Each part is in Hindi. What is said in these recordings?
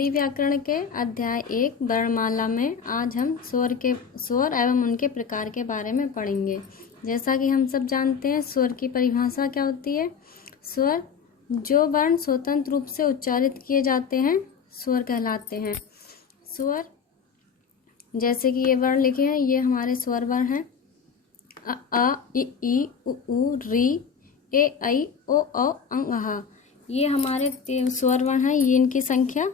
हिंदी व्याकरण के अध्याय 1 वर्णमाला में आज हम स्वर एवं उनके प्रकार के बारे में पढ़ेंगे। जैसा कि हम सब जानते हैं, स्वर की परिभाषा क्या होती है। स्वर जो वर्ण स्वतंत्र रूप से उच्चारित किए जाते हैं स्वर कहलाते हैं। स्वर जैसे कि ये वर्ण लिखे हैं, ये हमारे स्वर वर्ण हैं। अ आ इ ई उ ऊ री ए ऐ ओ औ अं अहा, ये हमारे स्वर वर्ण हैं। ये इनकी संख्या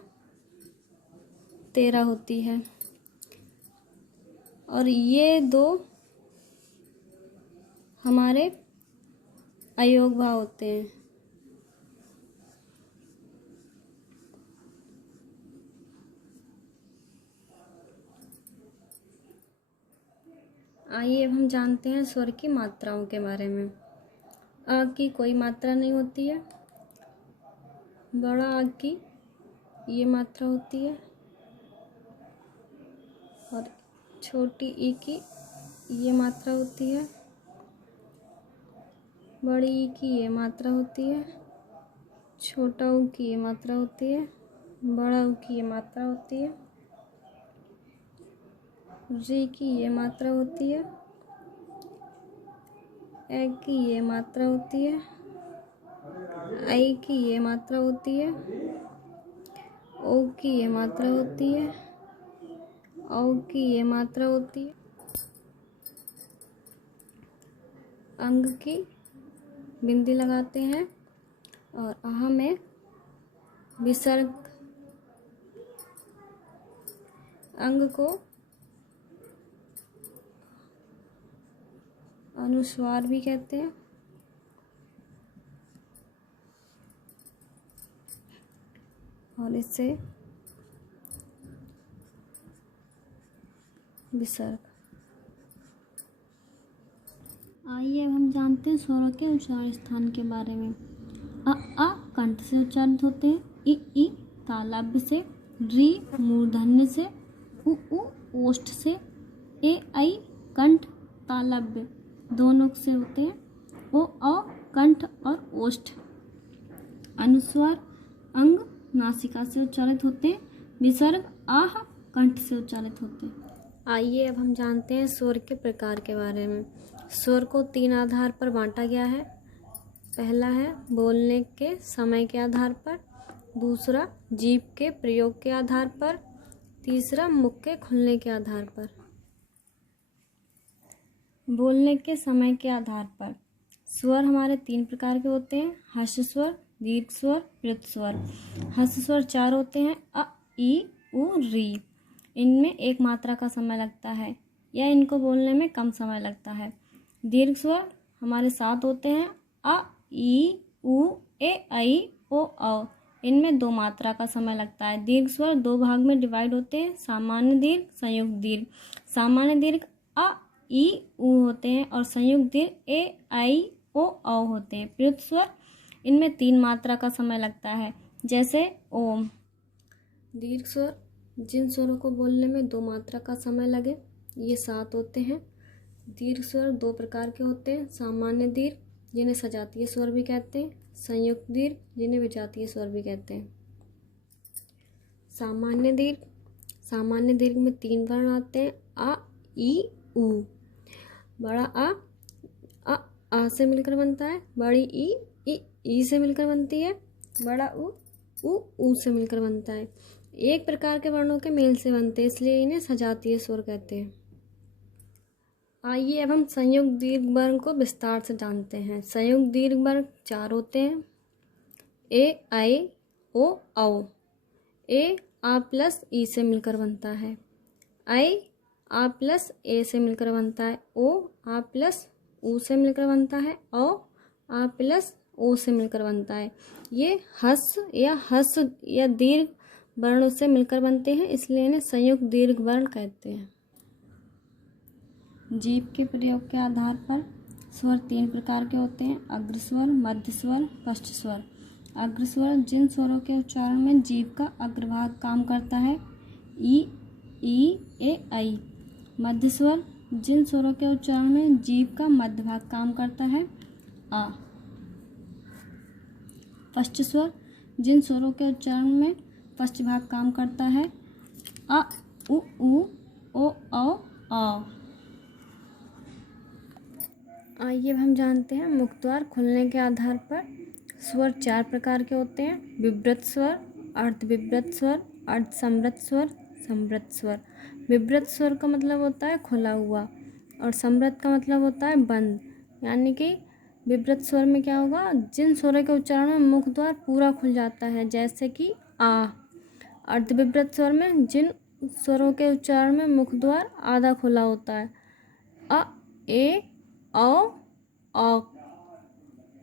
13 होती है और ये दो हमारे अयोग भाव होते हैं। आइए अब हम जानते हैं स्वर की मात्राओं के बारे में। आ की कोई मात्रा नहीं होती है। बड़ा आ की ये मात्रा होती है और छोटी ई की ये मात्रा होती है। बड़ी ई की ये मात्रा होती है। छोटा ऊ की ये मात्रा होती है। बड़ा ऊ की ये मात्रा होती है। री की ये मात्रा होती है। ए की ये मात्रा होती है। आई की ये मात्रा होती है। ओ की ये मात्रा होती है। औ की ये मात्रा होती है। अंग की बिंदी लगाते हैं और आह में विसर्ग। अंग को अनुस्वार भी कहते हैं और इससे विसर्ग। आइए अब हम जानते हैं स्वरों के उच्चारण स्थान के बारे में। आ कंठ से उच्चारित होते हैं। ई तालव्य से। री मूर्धन्य से। उ ओष्ठ से। ए ऐ कंठ तालव्य दोनों से होते हैं। ओ औ कंठ और ओष्ठ। अनुस्वार अंग नासिका से उच्चारित होते हैं। विसर्ग आह कंठ से उच्चारित होते हैं। आइए अब हम जानते हैं स्वर के प्रकार के बारे में। स्वर को 3 आधार पर बांटा गया है। पहला है बोलने के समय के आधार पर, दूसरा जीभ के प्रयोग के आधार पर, तीसरा मुख के खुलने के आधार पर। बोलने के समय के आधार पर स्वर हमारे 3 प्रकार के होते हैं। ह्रस्व स्वर, दीर्घ स्वर, प्लुत स्वर। ह्रस्व स्वर 4 होते हैं। अ ई उ री। इनमें 1 मात्रा का समय लगता है या इनको बोलने में कम समय लगता है। दीर्घ स्वर हमारे 7 होते हैं। अ ई उ ए ऐ ओ औ। इनमें 2 मात्रा का समय लगता है। दीर्घ स्वर 2 भाग में डिवाइड होते हैं, सामान्य दीर्घ, संयुक्त दीर्घ। सामान्य दीर्घ अ ई उ होते हैं और संयुक्त दीर्घ ए ऐ ओ औ होते हैं। प्लुत स्वर इनमें 3 मात्रा का समय लगता है, जैसे ओम। दीर्घ स्वर जिन स्वरों को बोलने में 2 मात्रा का समय लगे, ये 7 होते हैं। दीर्घ स्वर 2 प्रकार के होते हैं। सामान्य दीर्घ जिन्हें सजातीय स्वर भी कहते हैं, संयुक्त दीर्घ जिन्हें विजातीय स्वर भी कहते हैं। सामान्य दीर्घ में 3 वर्ण आते हैं। आ ई उ। बड़ा आ से मिलकर बनता है। बड़ी ई से मिलकर बनती है। बड़ा उ से मिलकर बनता है। एक प्रकार के वर्णों के मेल से बनते हैं, इसलिए इन्हें सजातीय स्वर कहते हैं। आइए अब हम संयुक्त दीर्घ वर्ण को विस्तार से जानते हैं। संयुक्त दीर्घ वर्ण 4 होते हैं। ए ऐ ओ औ। ए आ प्लस ई से मिलकर बनता है। ऐ आ प्लस ए से मिलकर बनता है। ओ आ प्लस उ से मिलकर बनता है। औ आ प्लस ओ से मिलकर बनता है। ये हस्व या दीर्घ वर्णों से मिलकर बनते हैं, इसलिए इन्हें संयुक्त दीर्घ वर्ण कहते हैं। जीभ के प्रयोग के आधार पर स्वर 3 प्रकार के होते हैं। अग्र स्वर, मध्य स्वर, पश्च स्वर। अग्र स्वर जिन स्वरों के उच्चारण में जीभ का अग्रभाग काम करता है, ई ए ऐ। मध्य स्वर जिन स्वरों के उच्चारण में जीभ का मध्य भाग काम करता है, आ। पश्च स्वर जिन स्वरों के उच्चारण में फर्स्ट भाग काम करता है अ उ ओ औ। आइए अब हम जानते हैं मुख द्वार खुलने के आधार पर स्वर 4 प्रकार के होते हैं। विवृत स्वर, अर्धविवृत स्वर, अर्धसमृत स्वर, समृत स्वर। विवृत स्वर का मतलब होता है खुला हुआ और समृत का मतलब होता है बंद। यानी कि विवृत स्वर में क्या होगा, जिन स्वरों के उच्चारण में मुख द्वार पूरा खुल जाता है, जैसे कि आ। अर्धविवृत स्वर में जिन स्वरों के उच्चारण में मुख द्वार आधा खुला होता है, अ ए औ।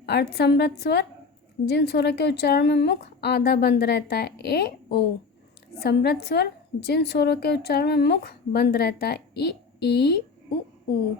अर्धसमृत स्वर जिन स्वरों के उच्चारण में मुख आधा बंद रहता है, ए ओ। समृत स्वर जिन स्वरों के उच्चारण में मुख बंद रहता है, ई उ ऊ।